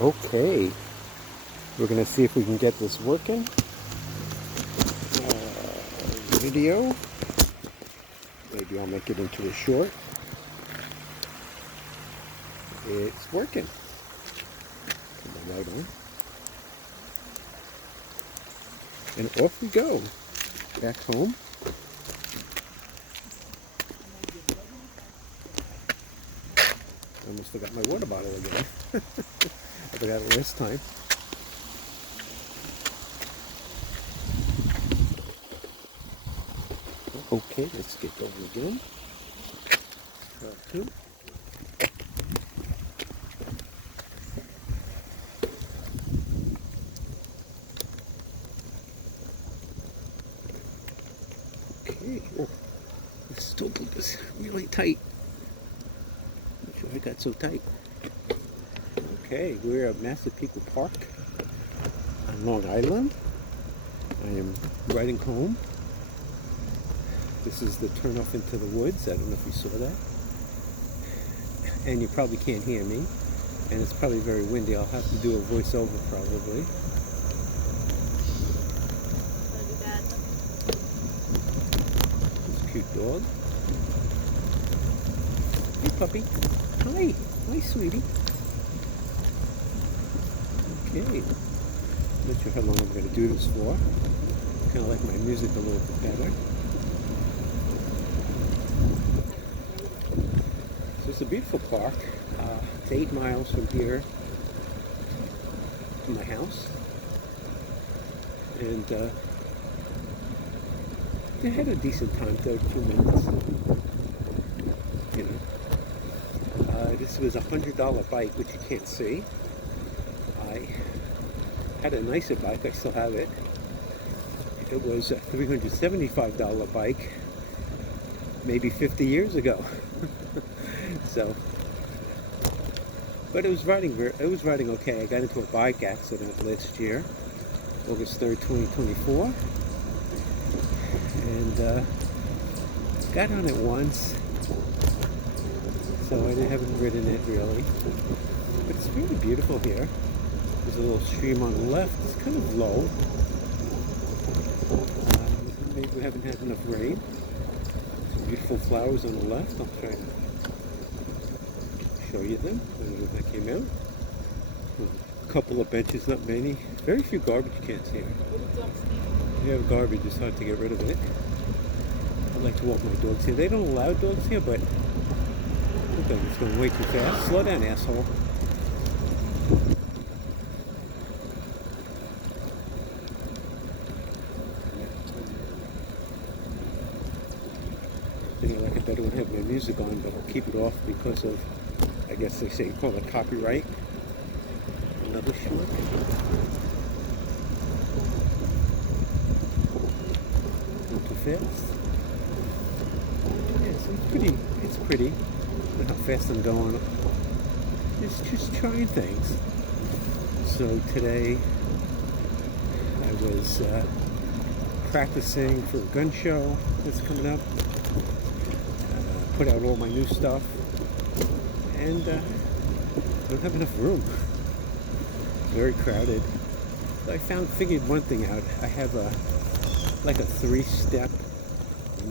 Okay, we're gonna see if we can get this working. Video. Maybe I'll make it into a short. It's working. Put my light on. And off we go. Back home. I almost forgot my water bottle again. I forgot it last time. Okay, let's get going again. Try two. Okay. Oh, this stove is really tight. Not sure I got so tight. Okay, we're at Massapequa Park on Long Island. I am riding home. This is the turnoff into the woods. I don't know if you saw that. And you probably can't hear me. And it's probably very windy. I'll have to do a voiceover probably. This cute dog. Hey puppy. Hi. Hi sweetie. Okay. Not sure how long I'm going to do this for. Kind of like my music a little bit better. So it's a beautiful park. It's 8 miles from here to my house. And I had a decent time, 32 minutes. You know. This was a $100 bike, which you can't see. I had a nicer bike, I still have it. It was a $375 bike, maybe 50 years ago. So, but it was riding okay. I got into a bike accident last year, August 3rd, 2024, and got on it once, so I haven't ridden it really. But it's really beautiful here. There's a little stream on the left. It's kind of low. Maybe we haven't had enough rain. Some beautiful flowers on the left. I'll try to show you them. I don't know if that came out. A couple of benches, not many. Very few garbage cans here. If you have garbage, it's hard to get rid of it. I like to walk my dogs here. They don't allow dogs here, but look like it's going way too fast. Slow down, asshole. Like I better would have my music on, but I'll keep it off because of, I guess they say, call it copyright. Another short. Not too fast. Yeah, so it's pretty. Look how fast I'm going. It's just trying things. So today I was practicing for a gun show that's coming up. Put out all my new stuff, and I don't have enough room. Very crowded. So I figured one thing out. I have like a 3-step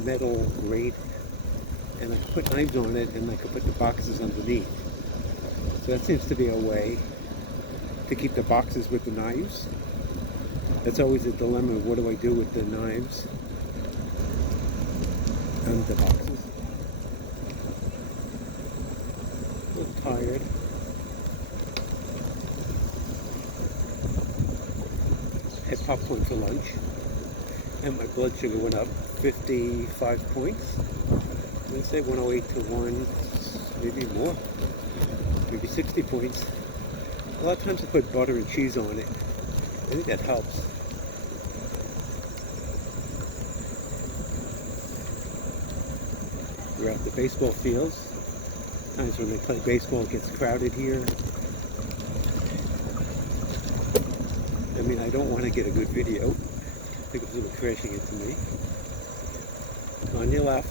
metal grate, and I put knives on it, and I could put the boxes underneath. So that seems to be a way to keep the boxes with the knives. That's always a dilemma. What do I do with the knives and the boxes? A little tired. Had popcorn for lunch, and my blood sugar went up 55 points. I'm going to say 108 to 1, maybe more, maybe 60 points. A lot of times I put butter and cheese on it. I think that helps. We're at the baseball fields. Times when they play baseball, it gets crowded here. I mean, I don't want to get a good video. I think it's going crashing into me. On your left.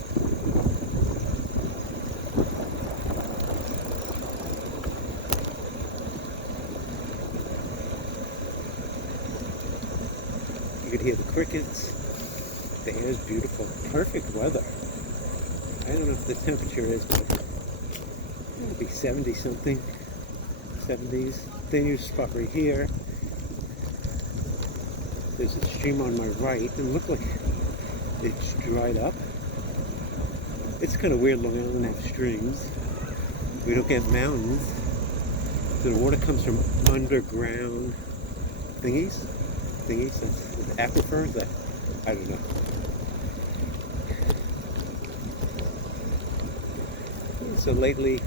You can hear the crickets. The air is beautiful. Perfect weather. I don't know if the temperature is, but it'll be 70 something. 70s. Dangerous spot right here. There's a stream on my right. It looks like it's dried up. It's kind of weird. Long Island have streams. We don't get mountains. So the water comes from underground thingies. That's aquifers. I don't know. So lately,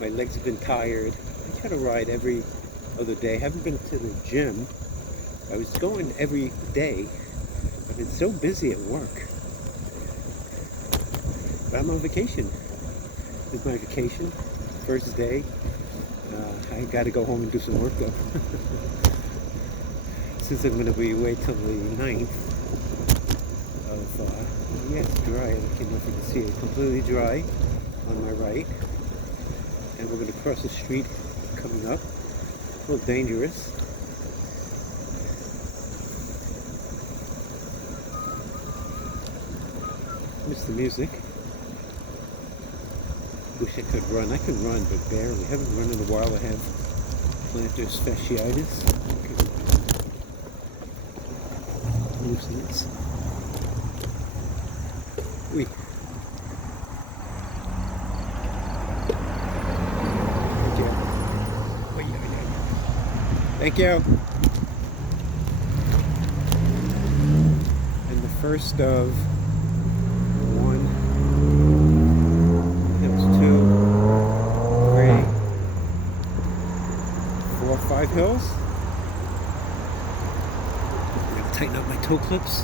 my legs have been tired. I try to ride every other day. Haven't been to the gym. I was going every day. I've been so busy at work. But I'm on vacation. This is my vacation. First day. I got to go home and do some work though. Since I'm going to be away till the 9th of, yeah, it's dry. I don't know if you can see it. Completely dry on my right. And we're going to cross the street coming up. A little dangerous. Miss the music. Wish I could run. I can run, but barely. I haven't run in a while. I have plantar fasciitis. Nuisance. Oui. Thank you. Thank you. And the first of one, hills, 2, 3, 4, 5 hills. I'm gonna tighten up my toe clips.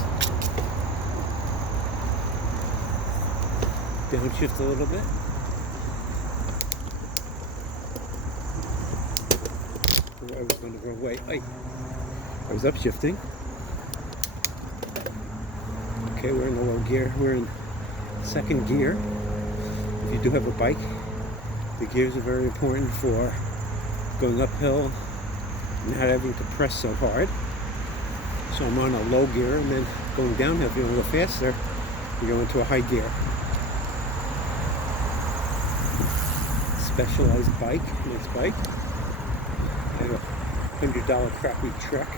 Downshift a little bit. I was going the wrong way. I was upshifting. Okay, we're in the low gear. We're in second gear. If you do have a bike, the gears are very important for going uphill and not having to press so hard. So I'm on a low gear, and then going downhill, if you want to go faster, you go into a high gear. Specialized bike, nice bike. I have a $100 crappy truck.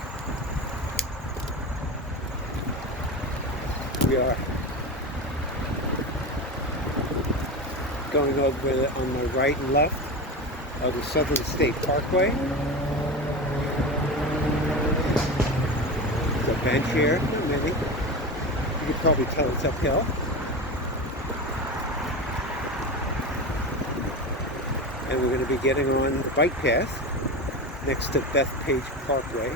We are going over on the right and left of the Southern State Parkway. There's a bench here, not many. You can probably tell it's uphill. And we're going to be getting on the bike path next to Bethpage Parkway.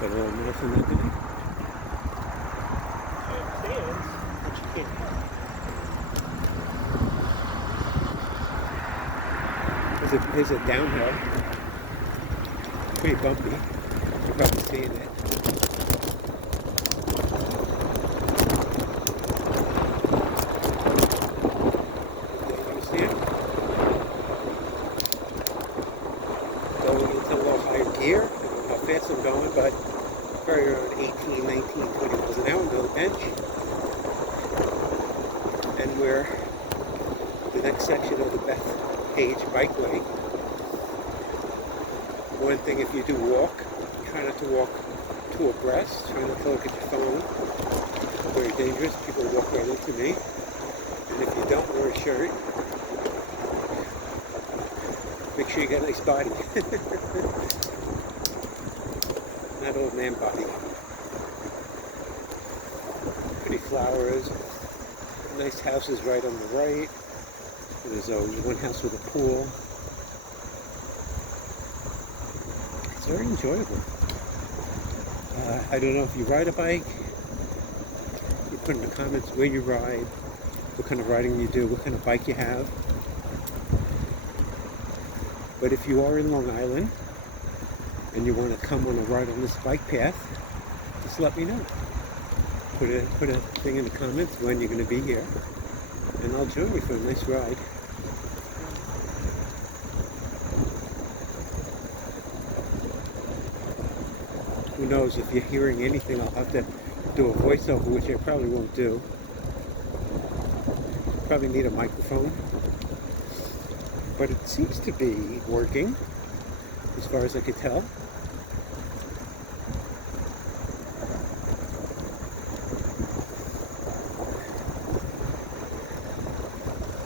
Got a little north in that today. It stands, but you can't help. Here's a downhill. Pretty bumpy. You're probably seeing it. Here, I don't know how fast I'm going, but probably around 18, 19, 20 miles an hour to the bench. And we're the next section of the Bethpage Bikeway. One thing, if you do walk, try not to walk too abreast. Try not to look at your phone. Very dangerous. People walk right into me. And if you don't wear a shirt, make sure you got a nice body. Not old man body. Pretty flowers. Nice houses right on the right. There's one house with a pool. It's very enjoyable. I don't know if you ride a bike. You put in the comments where you ride, what kind of riding you do, what kind of bike you have. But if you are in Long Island and you want to come on a ride on this bike path, just let me know. Put a thing in the comments when you're going to be here, and I'll join you for a nice ride. knows, if you're hearing anything, I'll have to do a voiceover, which I probably won't do. Probably need a microphone. But it seems to be working, as far as I could tell.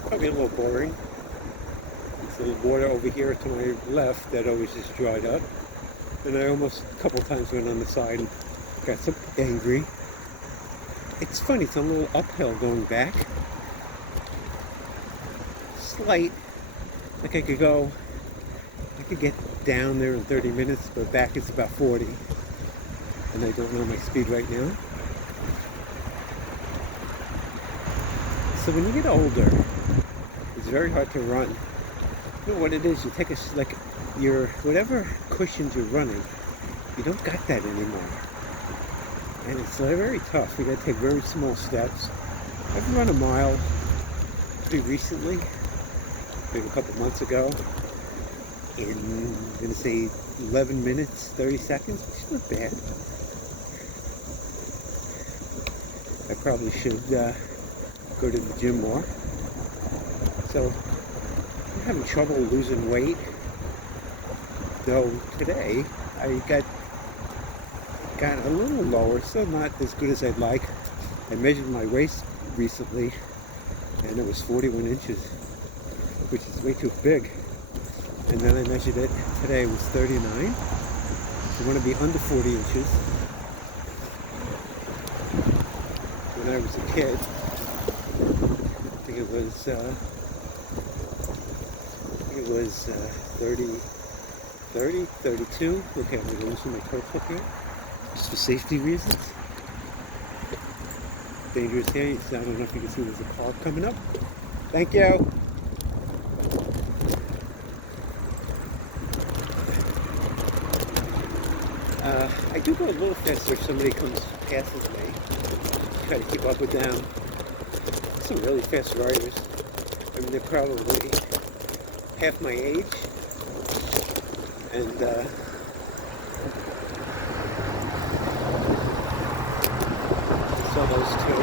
Probably a little boring. There's the water over here to my left that always just dried up. And I almost a couple times went on the side and got so angry. It's funny, it's a little uphill going back. Slight. Like I could get down there in 30 minutes, but back it's about 40. And I don't know my speed right now. So when you get older, it's very hard to run. You know what it is? You take your whatever cushions you're running, you don't got that anymore. And it's very tough. You gotta take very small steps. I've run a mile pretty recently, maybe a couple months ago, in, I'm gonna say 11 minutes, 30 seconds, which is not bad. I probably should go to the gym more. So I'm having trouble losing weight. Though today I got a little lower, still not as good as I'd like. I measured my waist recently and it was 41 inches, which is way too big. And then I measured it today, it was 39. I want to be under 40 inches. When I was a kid, I think it was 30, 32. Okay, I'm going to loosen my toe clip here, just for safety reasons. Dangerous here. I don't know if you can see there's a car coming up. Thank you. I do go a little faster if somebody passes me. Try to keep up with them. Some really fast riders. I mean, they're probably half my age. And saw those two.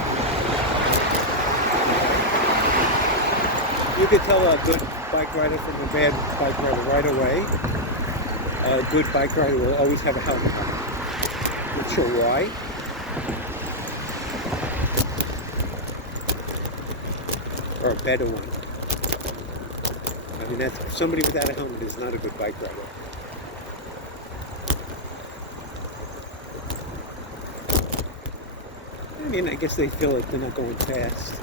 You could tell a good bike rider from a bad bike rider right away. A good bike rider will always have a helmet on. Not sure why. Or a better one. I mean, that's, somebody without a helmet is not a good bike rider. I mean, I guess they feel like they're not going fast.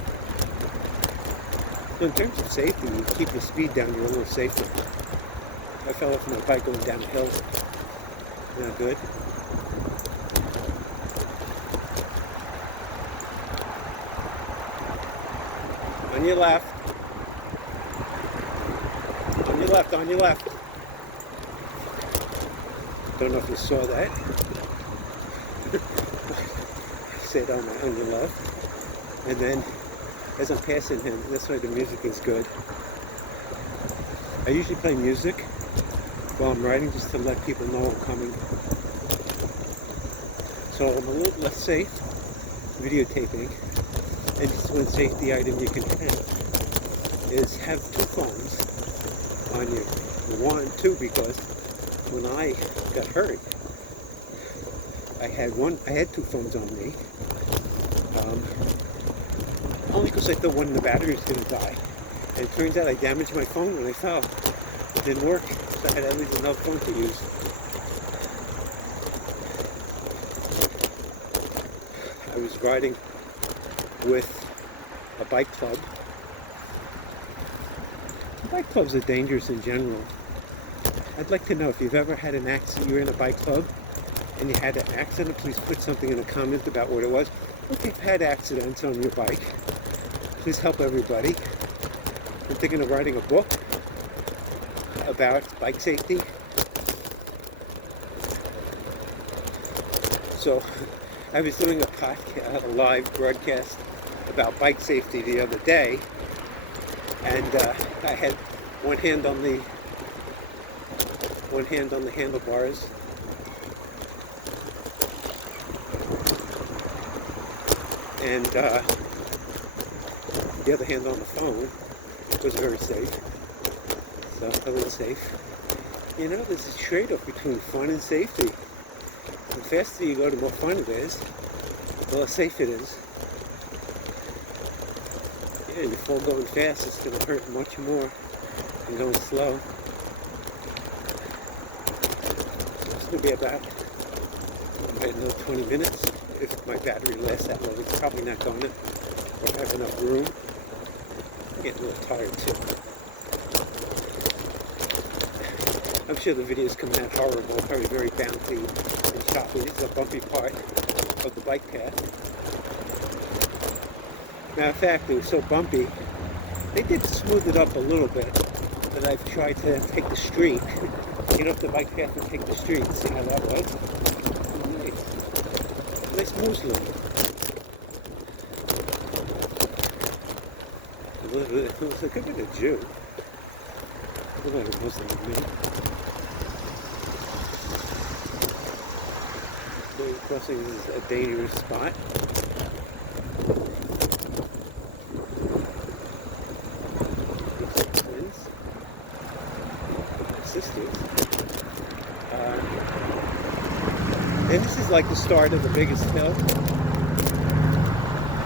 So in terms of safety, you keep your speed down, you're a little safer. I fell off my bike going down a hill. Not good. On your left. On your left, on your left. Don't know if you saw that. I said on your left. And then as I'm passing him, that's why the music is good. I usually play music while I'm riding just to let people know I'm coming. So I'm a little less safe videotaping. And just one safety item you can have is have two phones on you. Two, because when I got hurt, I had two phones on me. Only because I thought one of the batteries was going to die. And it turns out I damaged my phone when I fell. It didn't work, so I had at least another phone to use. I was riding with a bike club. Bike clubs are dangerous in general. I'd like to know if you've ever had an accident, you're in a bike club, and you had an accident, please put something in the comment about what it was. If you've had accidents on your bike, please help everybody. I'm thinking of writing a book about bike safety. So I was doing a live broadcast about bike safety the other day, and I had one hand on the handlebars, And the other hand on the phone was very safe. So a little safe. You know, there's a trade-off between fun and safety. The faster you go, the more fun it is, the less safe it is. Yeah, you fall going fast, it's going to hurt much more than going slow. It's going to be about, I don't know, 20 minutes. If my battery lasts that long, it's probably not going to, or have enough room. I'm getting a little tired too. I'm sure the video is coming out horrible, probably very bouncy and choppy. It's a bumpy part of the bike path. Matter of fact, it was so bumpy, they did smooth it up a little bit, but I've tried to take the street, get off the bike path and take the street and see how that was. Nice Muslim. It was a good bit of Jew. Look like a Muslim to me. So crossing is a dangerous spot. Twins. Sisters. And this is like the start of the biggest hill. I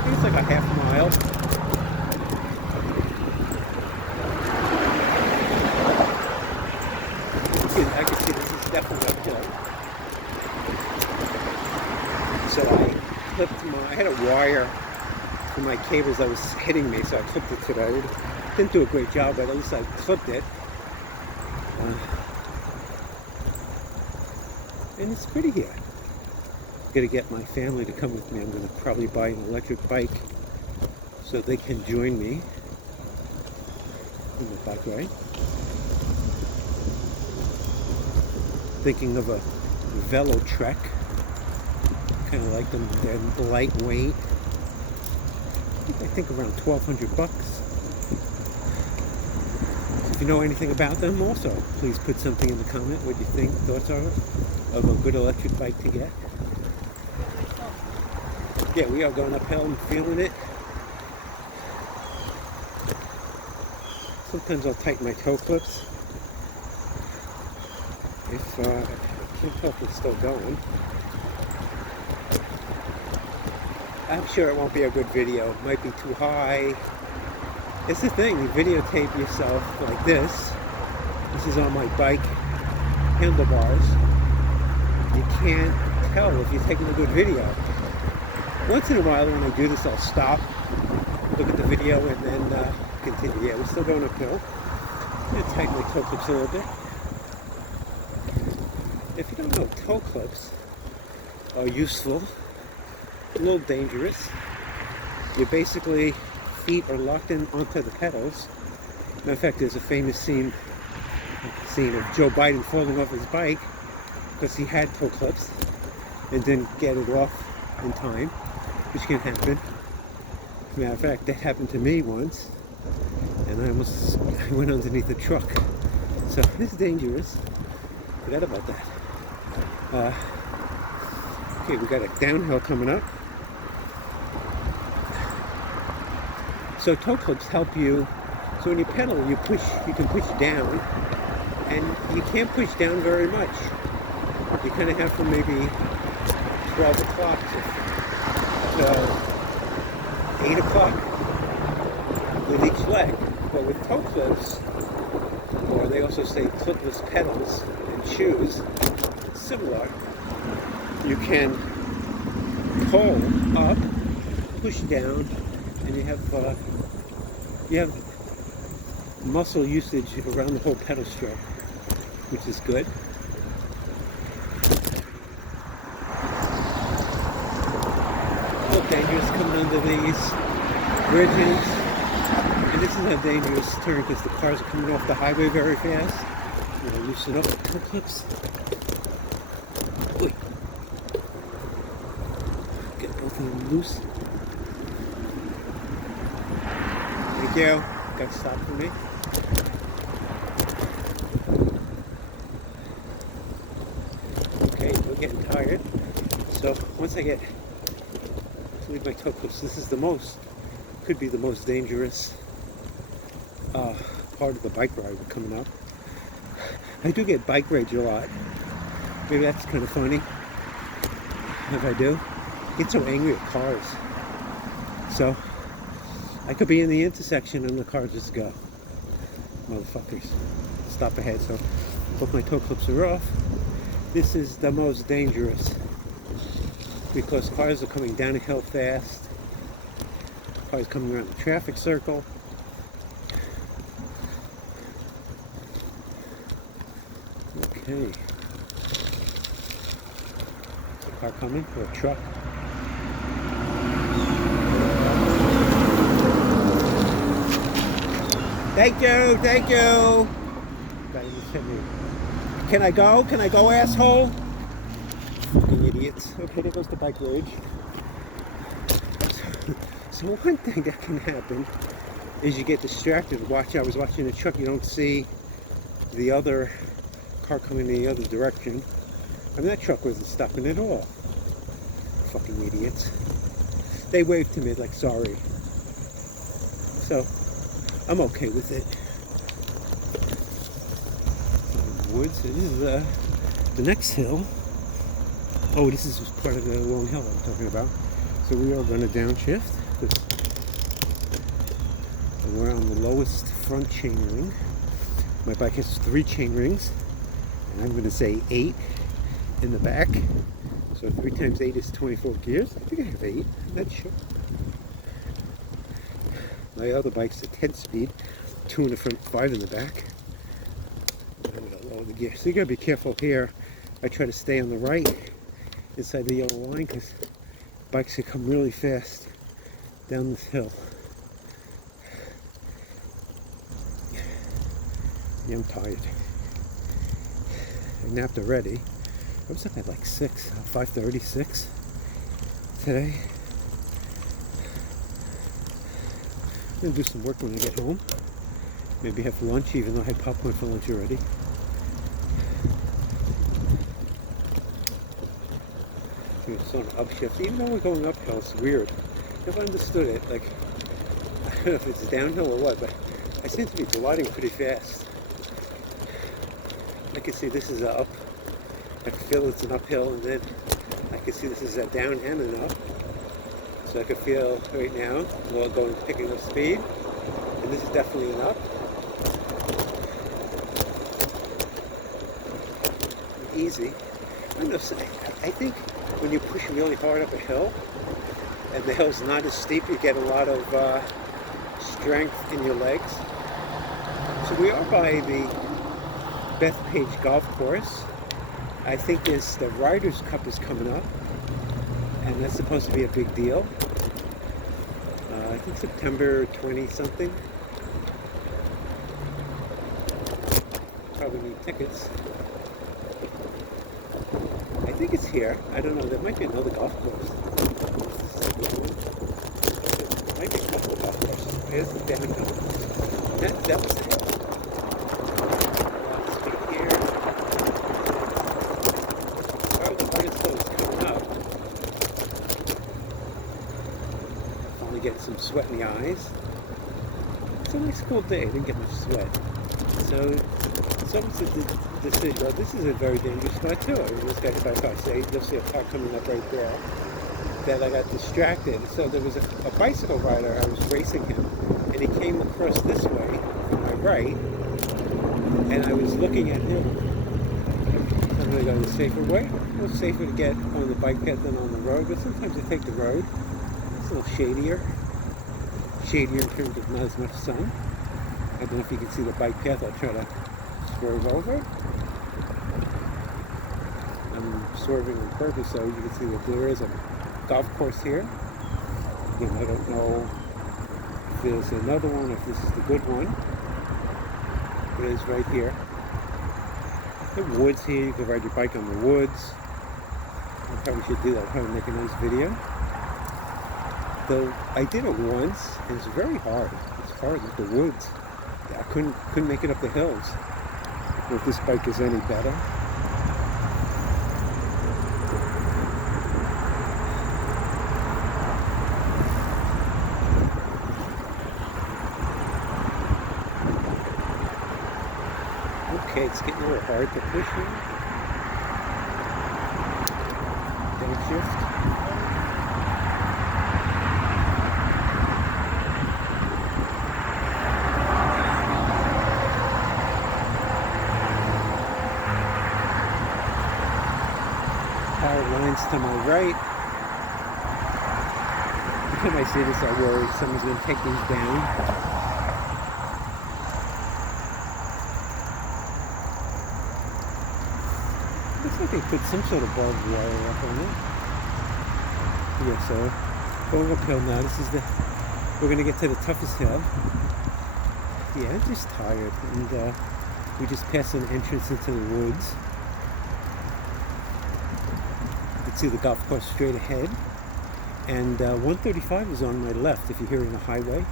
think it's like a half mile. I can see this is definitely uphill. So I had a wire for my cables that was hitting me, so I clipped it today. Didn't do a great job, but at least I clipped it. And it's pretty here. I'm gonna get my family to come with me. I'm gonna probably buy an electric bike so they can join me in the bike ride. Thinking of a Velo Trek. Kind of like them. They're lightweight. I think around $1,200. If you know anything about them, also please put something in the comment what you think, thoughts are of a good electric bike to get. Yeah, we are going uphill and feeling it. Sometimes I'll tighten my toe clips. If I can't tell if it's still going. I'm sure it won't be a good video. It might be too high. It's the thing, you videotape yourself like this. This is on my bike handlebars. You can't tell if you're taking a good video. Once in a while when I do this, I'll stop, look at the video, and then continue. Yeah, we're still going uphill. I'm going to tighten my toe clips a little bit. If you don't know, toe clips are useful, a little dangerous. You basically, feet are locked in onto the pedals. Matter of fact, there's a famous scene of Joe Biden falling off his bike because he had toe clips and didn't get it off in time, which can happen. Matter of fact, that happened to me once, and I went underneath a truck. So it's dangerous. Forgot about that. Okay, we got a downhill coming up. So toe clips help you. So when you pedal, you can push down, and you can't push down very much. You kind of have from maybe 12 o'clock to 8 o'clock with each leg. But with toe clips, or they also say clipless pedals and shoes, similar. You can pull up, push down, and you have muscle usage around the whole pedal stroke, which is good. A little dangerous coming under these bridges. And this is a dangerous turn because the cars are coming off the highway very fast. I'm going to loosen up the toe clips. Wait. Get both of them loose. Thank you. Got to stop for me. Okay, we're getting tired. So once I get leave my toe clips. This is could be the most dangerous part of the bike ride coming up. I do get bike rage a lot. Maybe that's kind of funny. If I do, I get so angry at cars. So I could be in the intersection and the car just go. Motherfuckers. Stop ahead. So hope my toe clips are off. This is the most dangerous because cars are coming down a hill fast. Cars coming around the traffic circle. Okay. Is a car coming or a truck? Thank you, thank you. Can I go? Can I go, asshole? Fucking idiots. Okay, there goes the bike rage. So one thing that can happen is you get distracted. I was watching a truck, you don't see the other car coming in the other direction. I mean, that truck wasn't stopping at all. Fucking idiots. They waved to me like sorry. So I'm okay with it. Woods. This is the next hill. Oh, this is part of the long hill I'm talking about. So we are going to downshift. And we're on the lowest front chain ring. My bike has 3 chain rings, and I'm going to say 8 in the back. So 3 times 8 is 24 gears. I think I have 8. That's sure. My other bike's a 10 speed, 2 in the front, 5 in the back. I'm going to lower the gear. So you got to be careful here. I try to stay on the right inside the yellow line because bikes can come really fast down this hill. Yeah, I'm tired. I napped already. I was up at like 5:36 today. I'm gonna do some work when I get home. Maybe have lunch, even though I had popcorn for lunch already. It's on an upshift. Even though we're going uphill, it's weird. Never understood it. Like, I don't know if it's downhill or what, but I seem to be gliding pretty fast. I can see this is a up. I can feel it's an uphill, and then I can see this is a down and an up. So I can feel right now while going picking up speed, and this is definitely an up. Easy. I don't know. I think when you push really hard up a hill, and the hill's not as steep, you get a lot of strength in your legs. So we are by the Bethpage Golf Course. I think the Riders' Cup is coming up, and that's supposed to be a big deal. I think September 20 something. Probably need tickets. I think it's here. I don't know. There might be another golf course. There might be a couple of golf courses. Here's the downhill. That was it. Get some sweat in the eyes. It's a nice cool day. I didn't get much sweat. So someone said this is a very dangerous spot too. I mean, this guy hit by a car. So you'll see a car coming up right there. That I got distracted. So there was a bicycle rider. I was racing him, and he came across this way from my right, and I was looking at him. I'm going to go the safer way. It's safer to get on the bike path than on the road, but sometimes I take the road. It's a little shadier in terms of not as much sun. I don't know if you can see the bike path. I'll try to swerve over. I'm swerving on purpose so you can see that there is a golf course here. Again, I don't know if there's another one, if this is the good one. It is right here. The woods here, you can ride your bike on the woods. I probably should do that. I'll probably make a nice video. Though I did it once, and it's very hard. It's hard with the woods. I couldn't make it up the hills. I don't know if this bike is any better. Okay, it's getting a little hard to push here. Downshift. Power lines to my right. Every time I see this, I worry someone's going to take these down. Looks like they put some sort of barbed wire up on it. Yeah, so going uphill now. We're going to get to the toughest hill. Yeah, I'm just tired. And we just passed an entrance into the woods. You can see the golf course straight ahead. And 135 is on my left if you're hearing the highway.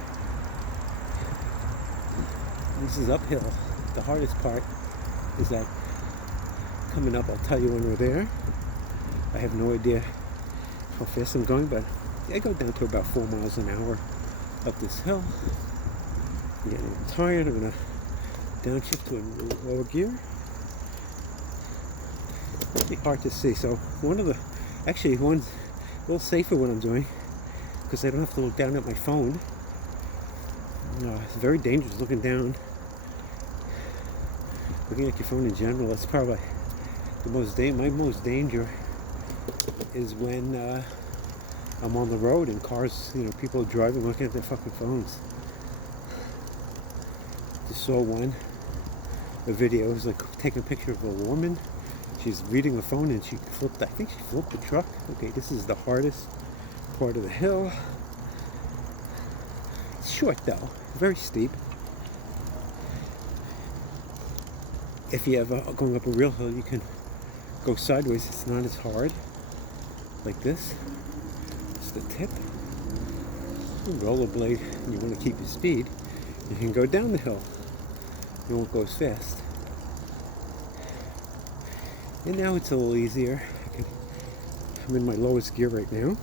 This is uphill. The hardest part is that coming up, I'll tell you when we're there. I have no idea how fast I'm going, but I go down to about 4 miles an hour up this hill. I'm getting a little tired. I'm going to downshift to a lower gear. It's really hard to see. So one's a little safer what I'm doing because I don't have to look down at my phone. It's very dangerous looking down. Looking at your phone in general, that's probably my most danger is when I'm on the road and cars, people are driving looking at their fucking phones. Just saw a video, it was like taking a picture of a woman. She's reading the phone and I think she flipped the truck. Okay, this is the hardest part of the hill. It's short though, very steep. If you ever going up a real hill, you can go sideways. It's not as hard, like this. It's the tip. You rollerblade and you want to keep your speed, you can go down the hill. You won't go as fast. And now it's a little easier. I'm in my lowest gear right now.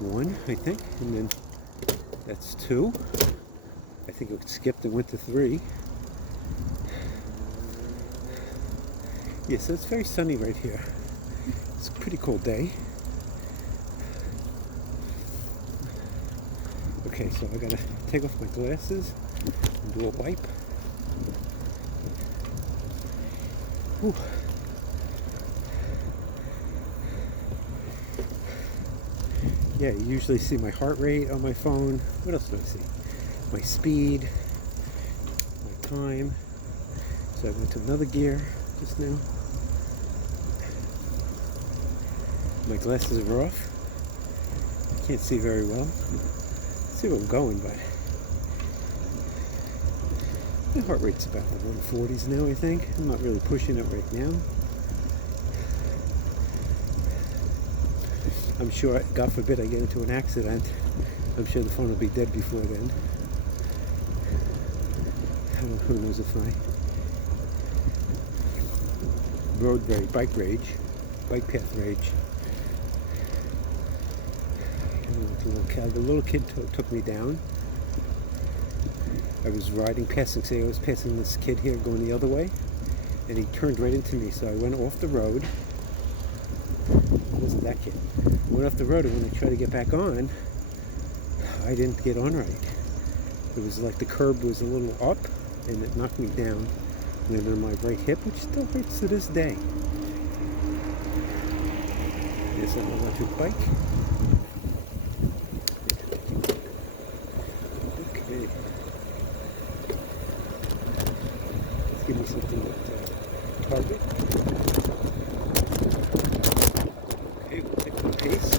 1, I think, and then that's 2. I think it skipped and went to 3. Yeah, so it's very sunny right here. It's a pretty cold day. Okay, so I gotta take off my glasses and do a wipe. Whew. Yeah, you usually see my heart rate on my phone. What else do I see? My speed, my time. So I went to another gear just now. My glasses are off. I can't see very well. Let's see where I'm going, but my heart rate's about the 140s now, I think. I'm not really pushing it right now. I'm sure, God forbid I get into an accident, I'm sure the phone will be dead before then. Who knows if bike path rage. The little kid took me down. I was I was passing this kid here going the other way, and he turned right into me, so I went off the road. It wasn't that kid. I went off the road, and when I tried to get back on, I didn't get on right. It was like the curb was a little up, and it knocked me down. Landed on my right hip, which still hurts to this day. There's an electric bike. Okay. Let's give me something at Target. Okay, we'll take the pace.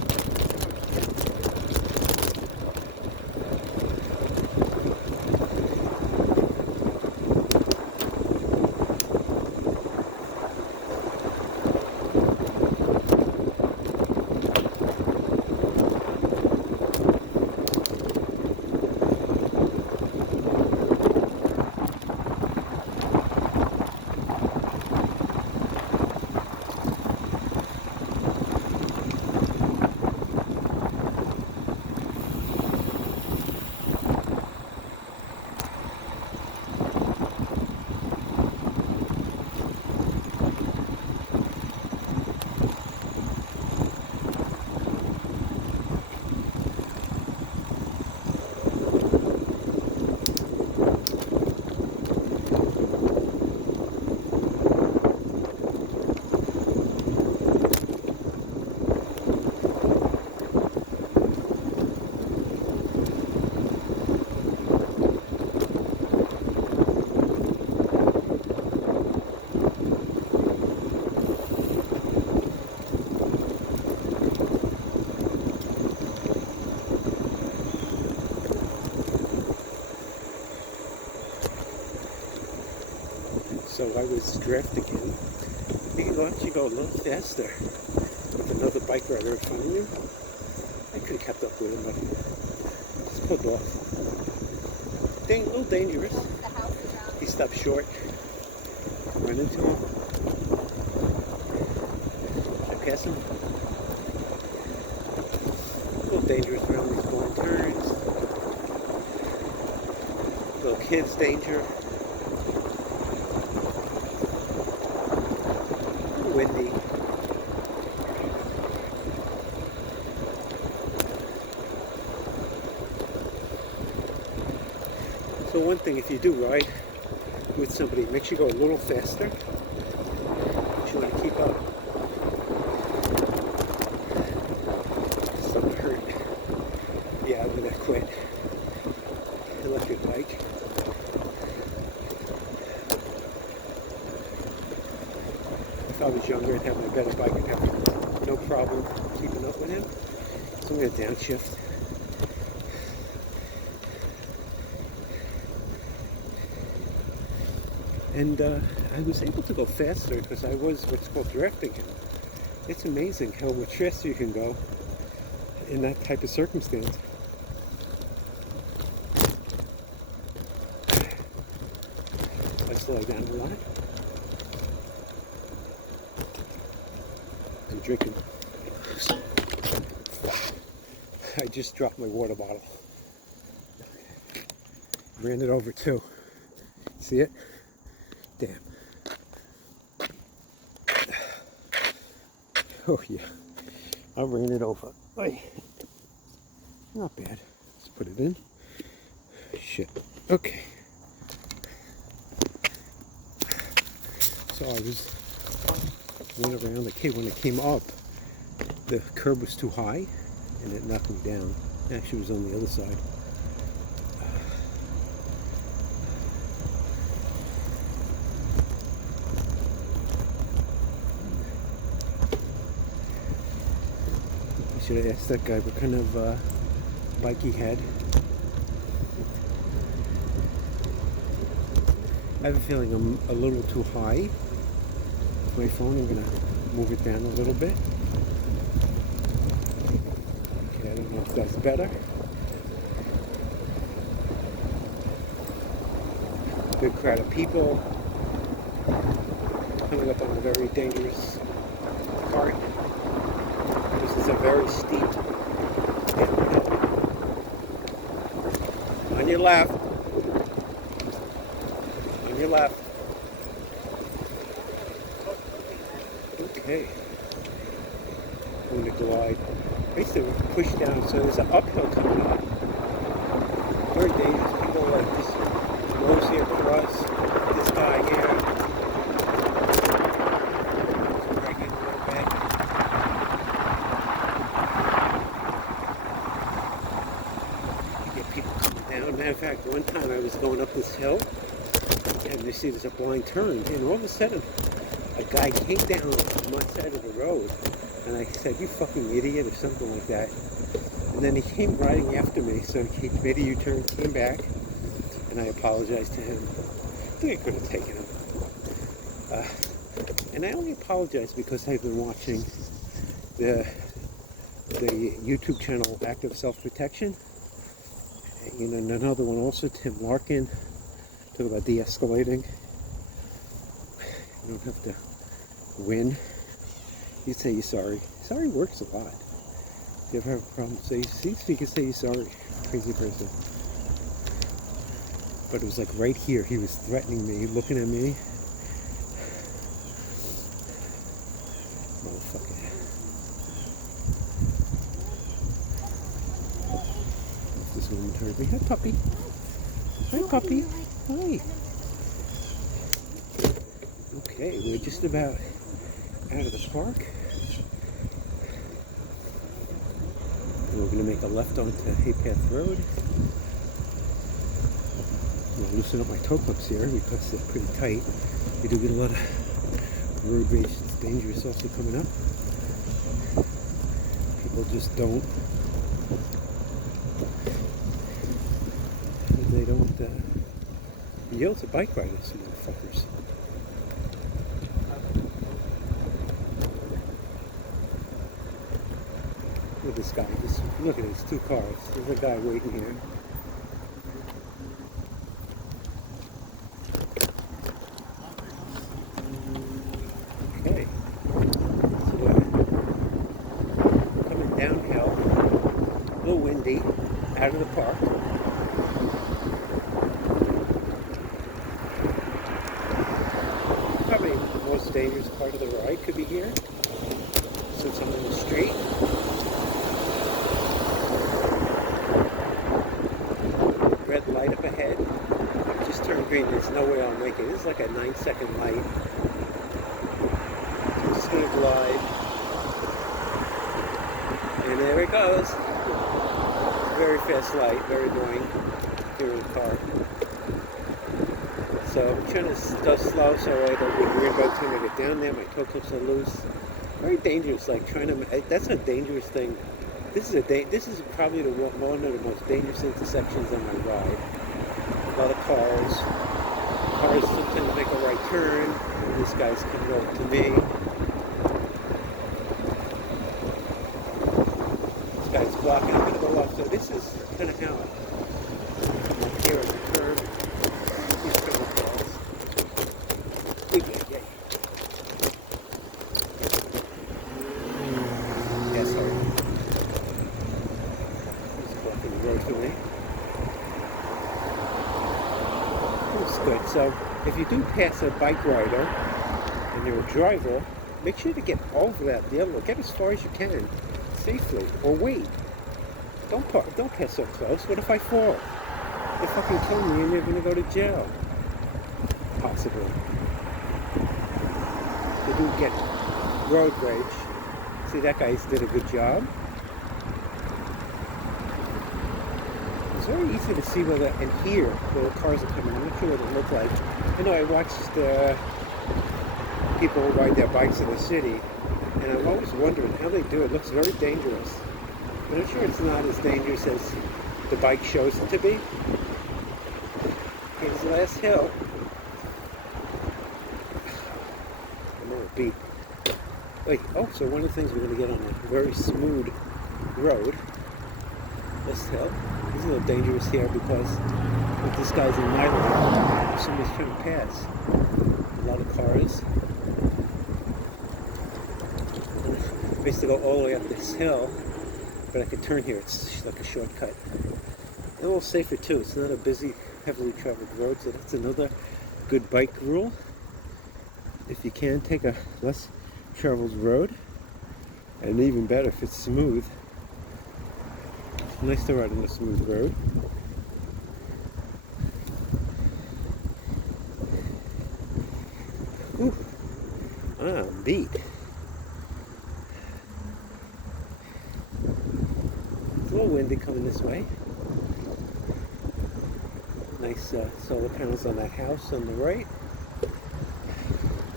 I was drafting him, you can actually go a little faster with another bike rider in front of you. I could have kept up with him, but just pulled off. A little dangerous. He stopped short. Ran into him. I pass him. A little dangerous around these blind turns. Little kids danger. Windy. So one thing, if you do ride with somebody, make sure you go a little faster. You want to keep up. Something hurt. Yeah, I'm gonna quit. I left your bike. If I was younger and had my better bike, I'd have no problem keeping up with him. So I'm going to downshift. And I was able to go faster because I was what's called drafting him. It's amazing how much faster you can go in that type of circumstance. I slow down a lot. I'm drinking. I just dropped my water bottle. Ran it over too. See it? Damn. Oh yeah. I ran it over. Oy. Not bad. Let's put it in. Shit. Okay. So I went around. When it came up, the curb was too high, and it knocked me down. Actually, it was on the other side. I should have asked that guy what kind of bike he had. I have a feeling I'm a little too high with my phone. I'm going to move it down a little bit. Okay, I don't know if that's better. Good crowd of people coming up on a very dangerous part. This is a very steep hill. On your left. On your left. Okay. I'm going to glide. I used to push down, so there's an uphill coming up. Very dangerous. People like this rose here across, this guy here. Dragging a little bit. You get people coming down. Matter of fact, one time I was going up this hill, and you see there's a blind turn, and all of a sudden, a guy came down on my side of the road, and I said, "You fucking idiot," or something like that. And then he came riding after me, so he made a U-turn, came back, and I apologized to him. I think I could have taken him. And I only apologize because I've been watching the YouTube channel Active Self-Protection. You know, another one also, Tim Larkin, talk about de-escalating. You don't have to win. You say you're sorry. Sorry works a lot. If you ever have a problem, say, see, so you can say you're sorry. Crazy person. But it was like right here. He was threatening me, looking at me. Motherfucker. This woman heard me. Hi, puppy. Hi, puppy. Hi. Okay, we're just about out of the park. And we're going to make a left onto Haypath Road. I'm going to loosen up my toe clips here because they're pretty tight. We do get a lot of road rage. It's dangerous also coming up. People just don't. They don't yield to bike riders, motherfuckers. this guy. Just look at these two cars. There's a guy waiting here. Okay. So coming downhill, a little windy, out of the park. Probably the most dangerous part of the ride could be here, since I'm in the street. Red light up ahead. I've just turned green. There's no way I'll make it. This is like a 9-second light. I'm just going to glide. And there it goes. Very fast light. Very annoying here in the car. So I'm trying to go slow so I don't get weird by the time I get down there. My toe clips are loose. Very dangerous. Like trying to. That's a dangerous thing. This is probably one of the most dangerous intersections on my ride. A lot of cars. Cars sometimes make a right turn. And this guy's coming over to me. This guy's blocking. I'm gonna go off. So this is kind of how I'm up here at the curb. These kind of cars. Yes, sorry. Road for me. That's good. So if you do pass a bike rider and you're a driver, make sure to get over that yellow. Get as far as you can safely, or wait. Don't pass so close. What if I fall? They fucking kill me and you're gonna go to jail. Possibly. They do get road rage. See, that guy did a good job. It's very easy to see whether and hear where the cars are coming. I'm not sure what it look like. I know I watched people ride their bikes in the city, and I'm always wondering how they do it. It looks very dangerous. But I'm sure it's not as dangerous as the bike shows it to be. Here's the last hill. I'm on a beat. Wait, oh, so one of the things we're going to get on a very smooth road. This hill. It's a little dangerous here because if this guy's in my lane, somebody's trying to pass. A lot of cars. And I used to go all the way up this hill, but I could turn here. It's like a shortcut. And a little safer too. It's not a busy, heavily traveled road, so that's another good bike rule. If you can, take a less traveled road, and even better if it's smooth. It's nice to ride on a smooth road. Ooh. Beat. It's a little windy coming this way. Nice solar panels on that house on the right.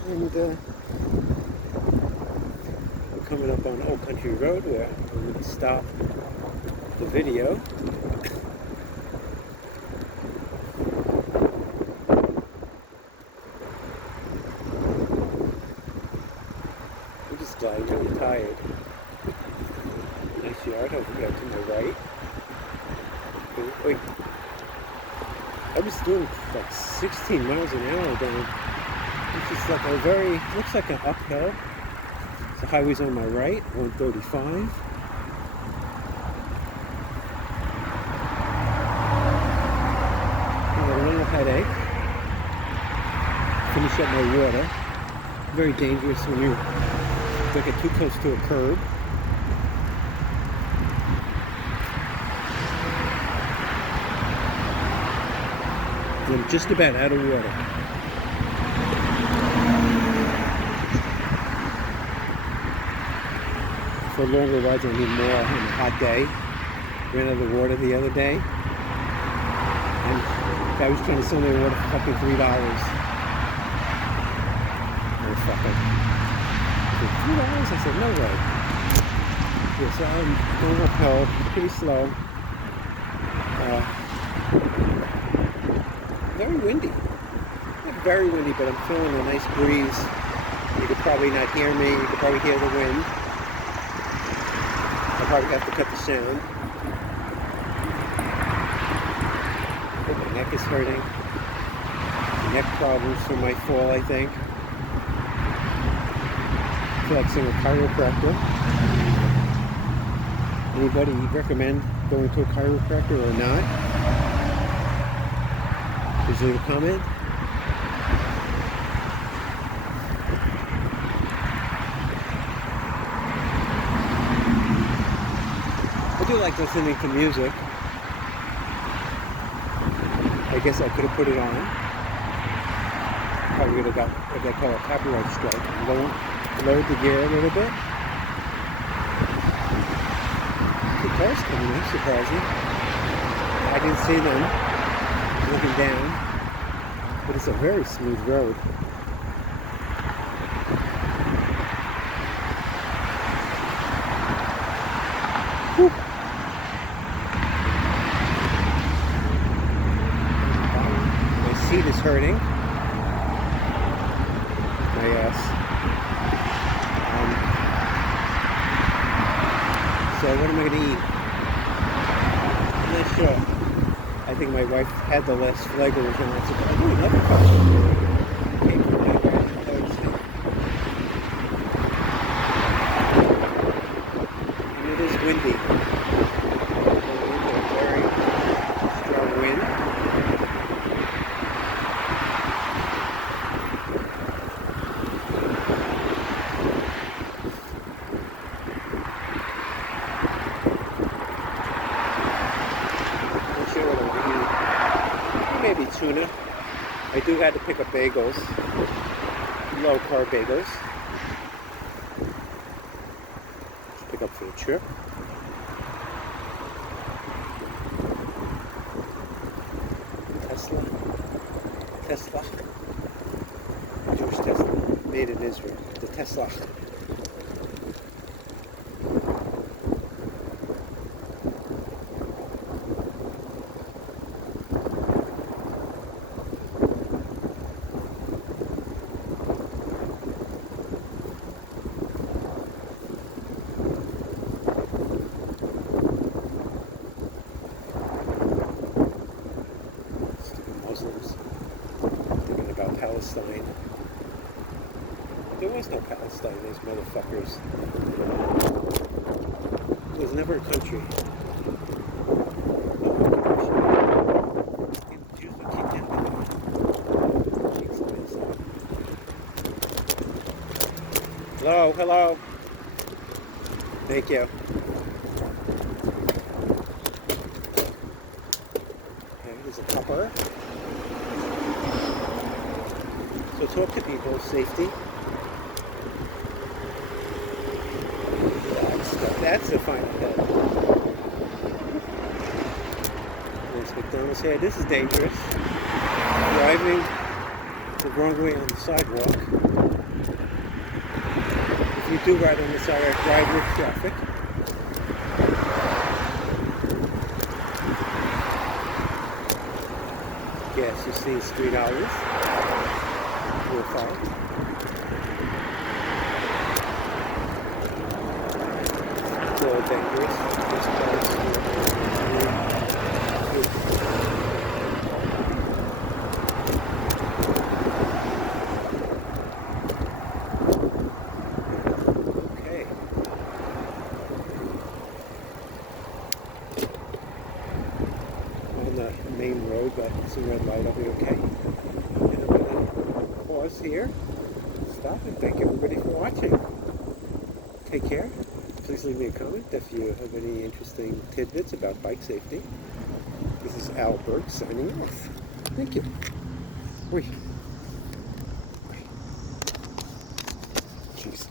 And we're coming up on Old Country Road where I'm going to stop the video. I'm just gliding, really tired. Nice yard over here to my right. Wait. I was doing like 16 miles an hour down. It's just like looks like an uphill. The highway's on my right, 135. I got a little headache. Finish up my water. Very dangerous when you get too close to a curb. I'm just about out of water. For longer rides, I need more on a hot day. Ran out of water the other day. And the guy was trying to sell me water for fucking $3. Motherfucker. $3? I said, no way. Yeah, so I'm going uphill, pretty slow. Very windy. Not very windy, but I'm feeling a nice breeze. You could probably not hear me. You could probably hear the wind. I probably have to cut the sound. Oh, my neck is hurting. Neck problems from my fall, I think. I feel like seeing a chiropractor. Anybody recommend going to a chiropractor or not? Please leave a comment. I do like listening to music. I guess I could have put it on. Probably would have got what they call a copyright strike. I'm going to load the gear a little bit. The cars coming in, surprising. I didn't see them looking down, but it's a very smooth road. Whew. My seat is hurting. My ass. So what am I going to eat? I'm not sure. I think my wife had the last flagler and I said, oh, another car. Okay, and it is windy. A very strong wind. Maybe tuna. I do have to pick up bagels, low carb bagels. Pick up for the trip. Tesla. Jewish Tesla, made in Israel. The Tesla. Muslims thinking about Palestine. There was no Palestine, those motherfuckers. It was never a country. Hello. Thank you. Okay, there's a copper. So talk to people, safety. That's the final head. There's McDonald's here. This is dangerous. Driving the wrong way on the sidewalk. If you do ride on the sidewalk, drive with traffic. Gas, you see, is $3. 4 or 5. It's all dangerous. This car is okay. On the main road, but it's a red light. I'll be okay. And I'm going to pause here. Stop and thank everybody for watching. Take care. Please leave me a comment if you have any interesting tidbits about bike safety. This is Albert signing off. Thank you. Jeez.